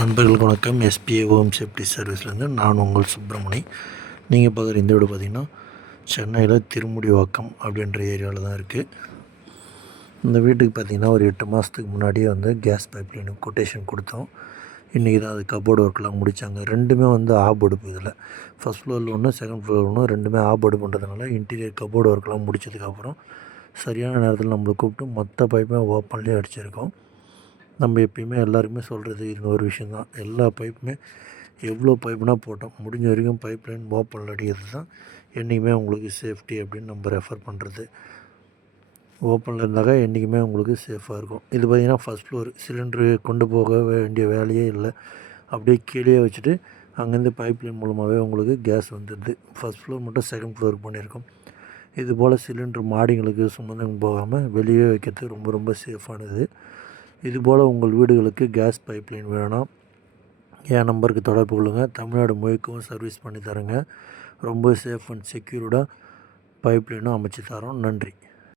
நண்பர்களுக்கு வணக்கம். SPA home safety சர்வீஸ்லேருந்து நான் உங்கள் சுப்பிரமணி. நீங்கள் பார்க்குற இந்த வீடு பார்த்திங்கன்னா சென்னையில் திருமுடிவாக்கம் அப்படின்ற ஏரியாவில் தான் இருக்குது. இந்த வீட்டுக்கு பார்த்திங்கன்னா ஒரு 8 மாதத்துக்கு முன்னாடியே கேஸ் பைப்லைனுக்கு கொட்டேஷன் கொடுத்தோம். இன்றைக்கி தான் அது கபோர்டு ஒர்க்கெலாம் முடித்தாங்க. ரெண்டுமே ஆப் அடுப்பு. இதில் ஃபஸ்ட் ஃப்ளோரில் ஒன்று, செகண்ட் ஃப்ளோர் ஒன்று, ரெண்டுமே ஆப் அடுப்புன்றதுனால இன்டீரியர் கபோர்டு ஒர்க்கெலாம் முடித்ததுக்கப்புறம் சரியான நேரத்தில் நம்மளை கூப்பிட்டு மொத்த பைப்புமே ஓப்பன்லேயே அடிச்சிருக்கோம். நம்ம எப்பயுமே எல்லாருக்குமே சொல்கிறது இது ஒரு விஷயந்தான். எல்லா பைப்புமே எவ்வளோ பைப்புனா போட்டோம், முடிஞ்ச வரைக்கும் பைப் லைன் ஓப்பனில் அடிக்கிறது தான் என்றைக்குமே உங்களுக்கு சேஃப்டி அப்படின்னு நம்ம ரெஃபர் பண்ணுறது. ஓப்பனில் இருந்தாக்கா என்றைக்குமே உங்களுக்கு சேஃபாக இருக்கும். இது பார்த்திங்கன்னா ஃபஸ்ட் ஃப்ளோர். சிலிண்ட்ரு கொண்டு போக வேண்டிய வேலையே இல்லை. அப்படியே கீழே வச்சுட்டு அங்கேருந்து பைப் லைன் மூலமாகவே உங்களுக்கு கேஸ் வந்துடுது. ஃபஸ்ட் ஃப்ளோர் மட்டும் செகண்ட் ஃப்ளோருக்கு பண்ணியிருக்கோம். இது போல் சிலிண்ட்ரு மாடிங்களுக்கு சுமந்து போகாமல் வெளியே வைக்கிறது ரொம்ப ரொம்ப சேஃபானது. இதுபோல் உங்கள் வீடுகளுக்கு கேஸ் பைப்லைன் வேணும்னா என் நம்பருக்கு தொடர்பு கொள்ளுங்கள். தமிழ்நாடு முழுக்கவும் சர்வீஸ் பண்ணி தரேங்க. ரொம்ப சேஃப் அண்ட் செக்யூர்டாக பைப்லைனும் அமைச்சு தரோம். நன்றி.